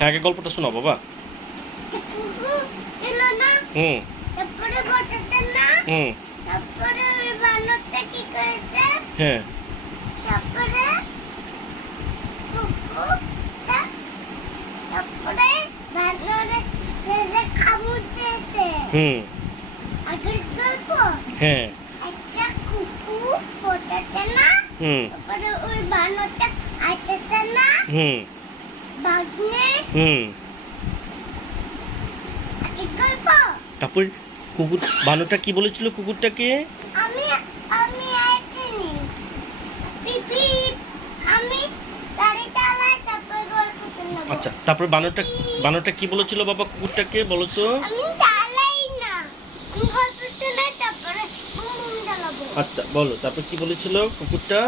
হ্যাঁ আগে গল্পটা শোনাও বাবা। এলো না, হুম তারপরে বসাতে না, হুম তারপরে ওই বানরটা কি করেছে, হ্যাঁ তারপরে কুকুরটা, তারপরে বানরে ধরে কামড় দিয়েছে। হুম আগের গল্প, হ্যাঁ একটা কুকুর বসাতে না, হুম তারপরে ওই বানরটা আসতে না, হুম ভাগ্নে হুম আগের গল্প। তারপর কুকুর বানরটা কি বলেছিল কুকুরটাকে? আমি আমি আইতেনি পিপি, আমি গাড়ি চালাই, তারপর গল্প শোনাবো। আচ্ছা তারপর বানরটা কি বলেছিল বাবা কুকুরটাকে বলো তো? আমি চালাই না, আমি গল্প শোনাই, তারপরে চালাবো। আচ্ছা বলো তারপর কি বলেছিল কুকুরটা?